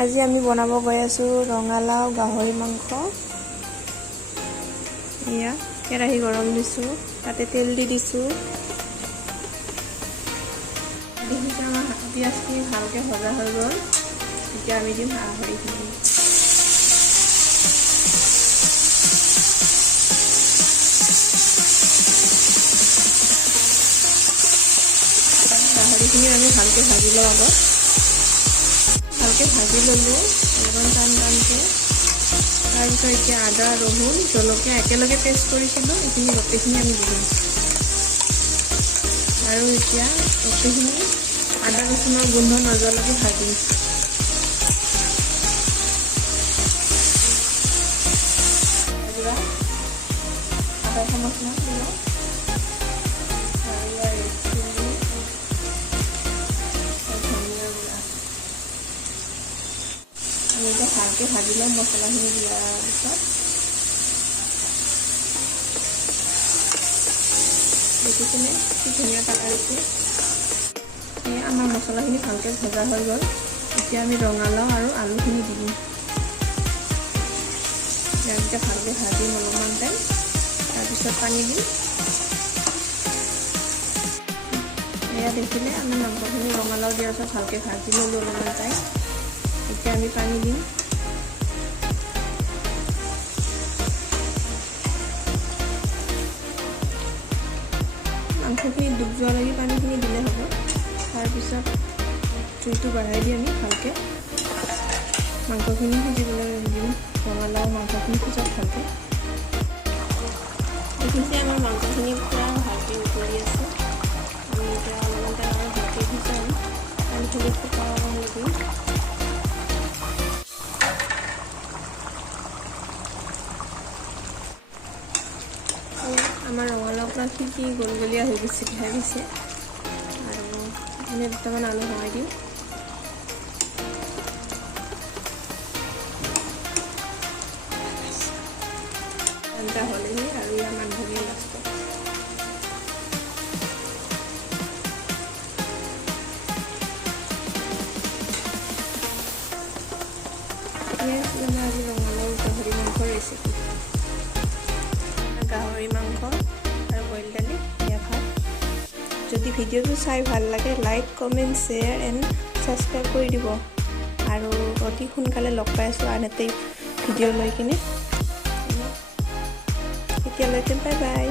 আজি আমি বনাব গৈ আছো ৰঙালাও গাহৰি মাংস। ইয়া কেৰাহী গৰম দিছো, তাতে তেল দি দিছো। দেখিছে আমাৰ পিঁয়াজখিনি ভালকৈ ভজা হৈ গ'ল। এতিয়া আমি দিম গাহৰিখিনি। গাহৰিখিনি আমি ভালকৈ ভাজি লওঁ আগত। ভালকৈ ভাজি ল'লোঁ অলপমান টানকৈ। তাৰপিছত এতিয়া আদা ৰহুন জলকীয়া একেলগে পেষ্ট কৰিছিলোঁ, এইখিনি গোটেইখিনি আমি দি দিম। আৰু এতিয়া গোটেইখিনি আদা ৰচুনৰ গোন্ধ নোযোৱালৈকে ভাজিম। আদা চামুচমান দিলোঁ। আমি এতিয়া ভালকৈ ভাজি ল'ম মছলাখিনি দিয়াৰ পিছত। দেখিছেনে কি ধুনীয়া কালাৰ হৈছে। আমাৰ মছলাখিনি ভালকৈ ভজা হৈ গ'ল। এতিয়া আমি ৰঙালাও আৰু আলুখিনি দি দিম। এতিয়া ভালকৈ ভাজিম অলপমান টাইম, তাৰপিছত পানী দিম। এয়া দেখিলে আমি মাংসখিনি ৰঙালাও দিয়াৰ পিছত ভালকৈ ভাজি ল'লোঁ অলপমান টাইম। এতিয়া আমি পানী দিম। মাংসখিনি ডুব যোৱালৈকে পানীখিনি দিলে হ'ব। তাৰপিছত জুইটো বঢ়াই দি আমি ভালকৈ মাংসখিনি সিজিবলৈ দিম। ৰঙালাও মাংসখিনি সিজক ভালকৈ। দেখিছে আমাৰ মাংসখিনি পূৰা ভালকৈ উতলি আছে। আমি এতিয়া অলপমান টাইম আৰু ভালকৈ সিজাম। পানীখিনি শুকাব নিদিম। আমাৰ ৰঙালাও পৰা সিজি গলগলীয়া হৈ গৈছে, খাই গৈছে। আৰু এনে দুটামান আলু ভৰাই দিম। আঞ্জা হ'লেহি আৰু ইয়াৰ মাংসখিনি লাষ্টত। এয়াই আছিল আমাৰ আজি ৰঙালাও গাহৰি মাংসৰ ৰেচিপি। গাহৰি মাংস আৰু বইল দালি, এয়া ভাত। যদি ভিডিঅ'টো চাই ভাল লাগে like comment share and subscribe কৰি দিব। আৰু অতি সোনকালে লগ পাই আছোঁ আন এটা ভিডিঅ' লৈ কিনে। এতিয়ালৈকে বাই বাই।